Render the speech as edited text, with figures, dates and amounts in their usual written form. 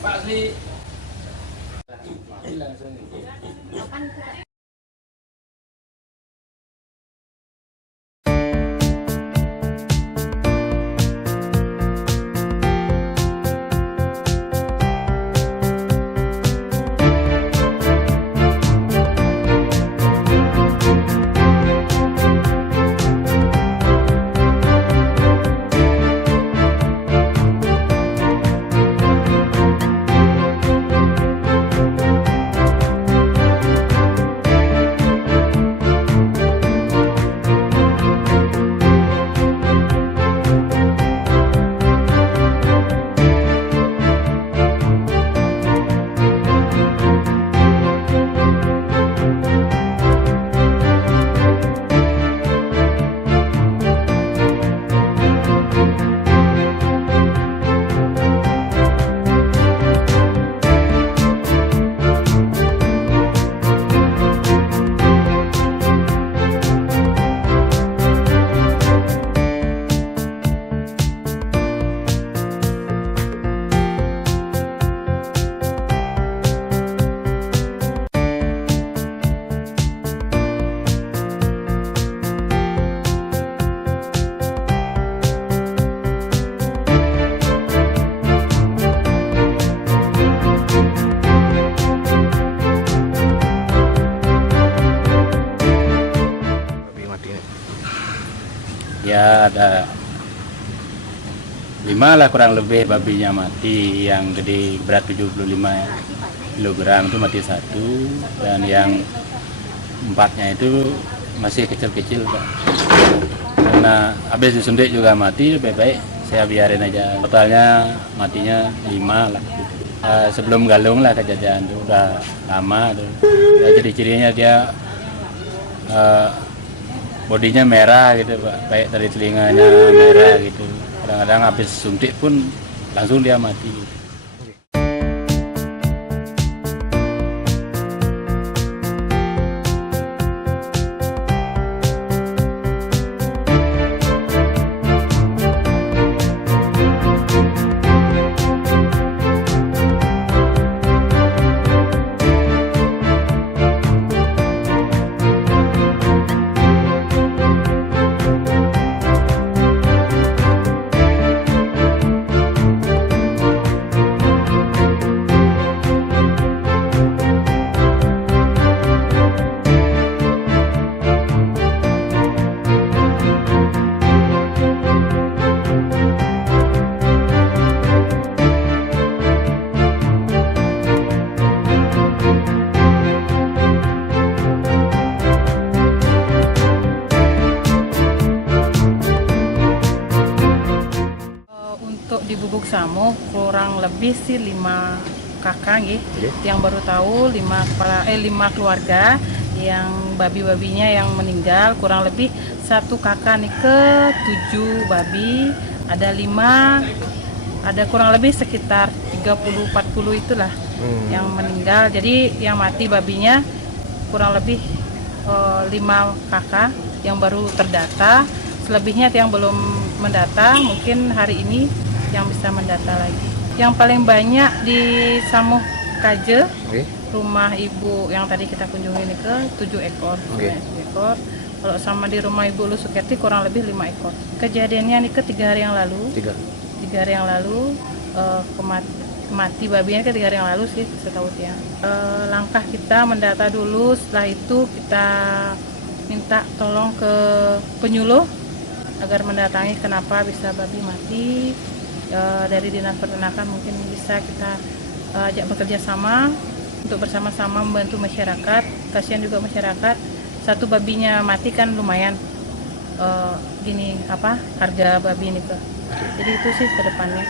Pak Sri. Mati langsung. Ya ada 5 lah kurang lebih babinya mati. Yang gede berat 75 kg itu mati 1, dan yang 4-nya itu masih kecil-kecil Pak. Karena habis disuntik juga mati, lebih baik saya biarin aja. Totalnya matinya 5 lah. Sebelum galung lah kejadian itu udah lama tuh. Ya, ciri-cirinya dia bodinya merah gitu Pak, baik dari telinganya merah gitu. Kadang-kadang habis suntik pun langsung dia mati gitu. Di Bubuk Samo kurang lebih sih 5 kakak gitu. Yang baru tahu 5 keluarga yang babi-babinya yang meninggal, kurang lebih 1 kakak nih ke 7 babi, ada 5, ada kurang lebih sekitar 30-40 itulah yang meninggal. Jadi yang mati babinya kurang lebih 5 kakak yang baru terdata. Selebihnya yang belum mendata, mungkin hari ini yang bisa mendata lagi. Yang paling banyak di Samuh Kaje, rumah ibu yang tadi kita kunjungi ini ke 7 ekor. 7 ekor. Kalau sama di rumah ibu Lu Sukerti kurang lebih 5 ekor. Kejadiannya ini ke 3 hari yang lalu. 3 hari yang lalu mati babinya ke 3 hari yang lalu sih setahu dia. Langkah kita mendata dulu, setelah itu kita minta tolong ke penyuluh agar mendatangi kenapa bisa babi mati. Dari Dinas Peternakan mungkin bisa kita ajak bekerja sama untuk bersama-sama membantu masyarakat. Kasihan juga masyarakat, 1 babinya mati kan lumayan harga babi ini ke. Jadi itu sih ke depannya.